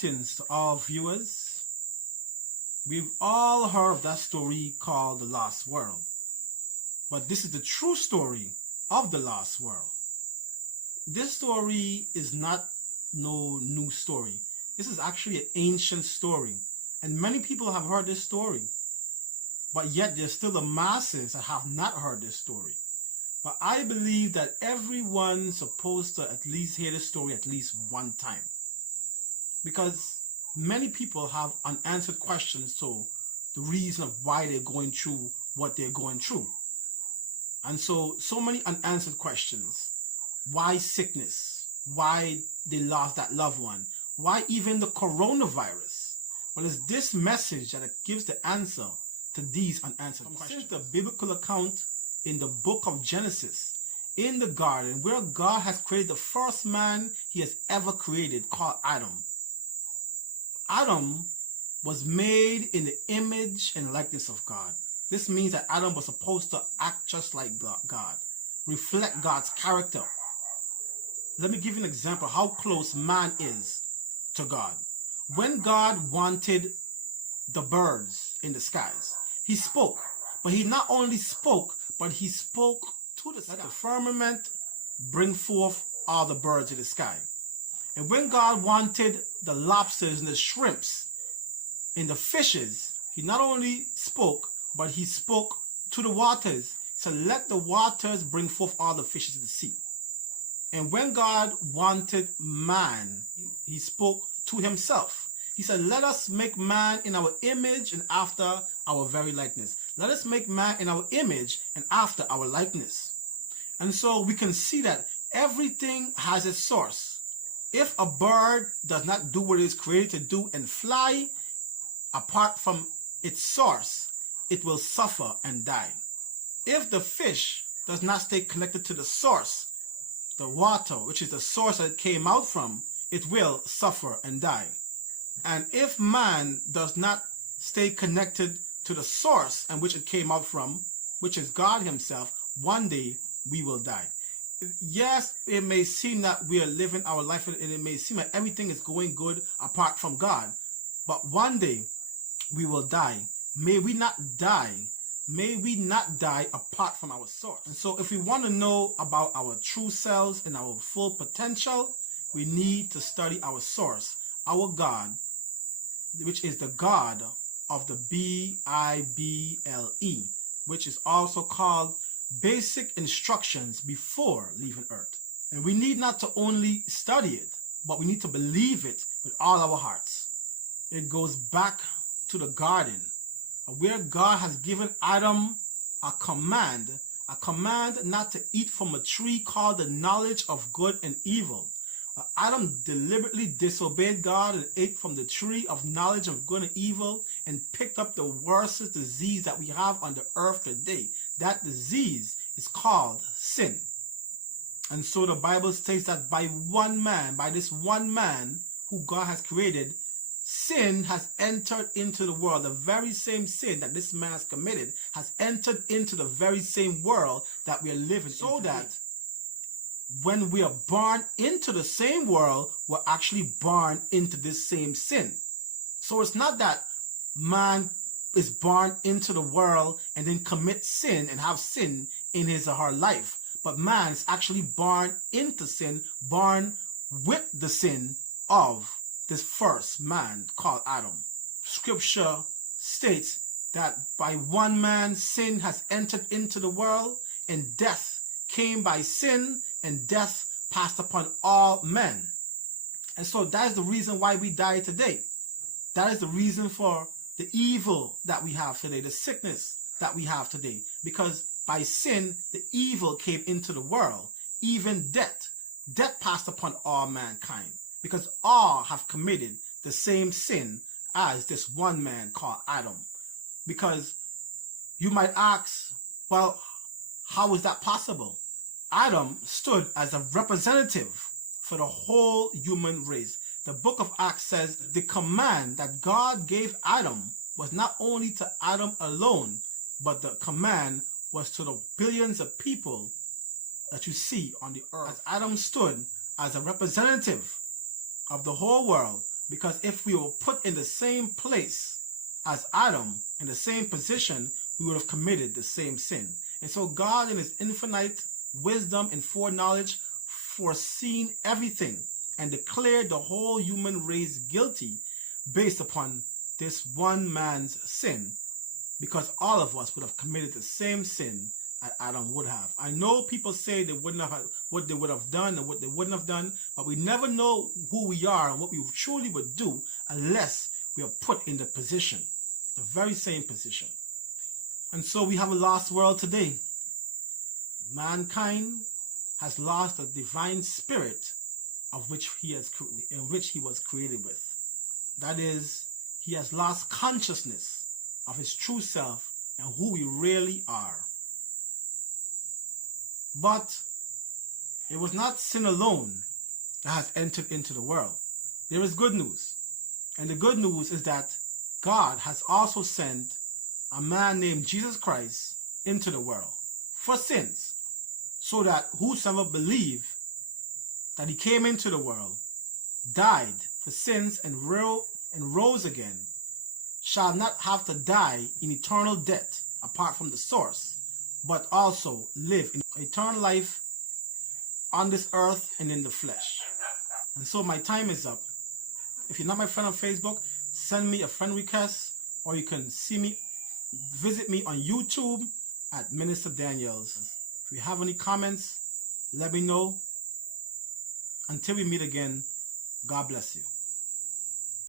Greetings to all viewers. We've all heard of that story called The Lost World. But this is the true story of the Lost World. This story is not no new story. This is actually an ancient story. And many people have heard this story. But yet there's still the masses that have not heard this story. But I believe that everyone's supposed to at least hear this story at least one time. Because many people have unanswered questions to the reason of why they're going through what they're going through. And so many unanswered questions. Why sickness? Why they lost that loved one? Why even the coronavirus? Well, it's this message that gives the answer to these unanswered questions. Since the biblical account in the book of Genesis, in the garden, where God has created the first man he has ever created, called Adam. Adam was made in the image and likeness of God. This means that Adam was supposed to act just like God, reflect God's character. Let me give you an example how close man is to God. When God wanted the birds in the skies, he spoke. But he not only spoke, but he spoke to the sky. Let the firmament bring forth all the birds in the sky. And when God wanted the lobsters and the shrimps and the fishes, he not only spoke, but he spoke to the waters. So let the waters bring forth all the fishes in the sea. And when God wanted man, he spoke to himself. He said, let us make man in our image and after our very likeness. Let us make man in our image and after our likeness. And so we can see that everything has its source. If a bird does not do what it is created to do and fly apart from its source, it will suffer and die. If the fish does not stay connected to the source, the water, which is the source that it came out from, it will suffer and die. And if man does not stay connected to the source and which it came out from, which is God himself, one day we will die. Yes, it may seem that we are living our life and it may seem like everything is going good apart from God. But one day we will die. May we not die. May we not die apart from our source. And so if we want to know about our true selves and our full potential, we need to study our source, our God, which is the God of the Bible, which is also called Basic Instructions Before Leaving Earth. And we need not to only study it, but we need to believe it with all our hearts. It goes back to the garden, where God has given Adam a command not to eat from a tree called the knowledge of good and evil. Adam deliberately disobeyed God and ate from the tree of knowledge of good and evil and picked up the worst disease that we have on the earth today. That disease is called sin. And so the Bible states that by this one man who God has created, sin has entered into the world. The very same sin that this man has committed has entered into the very same world that we are living in. So that when we are born into the same world, we're actually born into this same sin. So it's not that man is born into the world and then commit sin and have sin in his or her life. But man is actually born into sin, born with the sin of this first man called Adam. Scripture states that by one man sin has entered into the world, and death came by sin, and death passed upon all men. And so that is the reason why we die today. That is the reason for the evil that we have today, the sickness that we have today. Because by sin, the evil came into the world, even death. Death passed upon all mankind, because all have committed the same sin as this one man called Adam. Because you might ask, well, how is that possible? Adam stood as a representative for the whole human race. The book of Acts says the command that God gave Adam was not only to Adam alone, but the command was to the billions of people that you see on the earth. As Adam stood as a representative of the whole world, Because if we were put in the same place as Adam, in the same position, we would have committed the same sin. And so God, in his infinite wisdom and foreknowledge, foreseen everything and declared the whole human race guilty based upon this one man's sin, because all of us would have committed the same sin that Adam would have. I know people say they wouldn't have what they would have done and what they wouldn't have done, but we never know who we are and what we truly would do unless we are put in the position, the very same position. And so we have a lost world today. Mankind has lost the divine spirit of which in which he was created with. That is, he has lost consciousness of his true self and who we really are. But it was not sin alone that has entered into the world. There is good news. And the good news is that God has also sent a man named Jesus Christ into the world for sins, so that whosoever believe that he came into the world, died for sins, and rose again, shall not have to die in eternal death apart from the source, but also live in eternal life on this earth and in the flesh. And so my time is up. If you're not my friend on Facebook, send me a friend request, or you can visit me on YouTube at Minister Daniels. If you have any comments, let me know. Until we meet again, God bless you.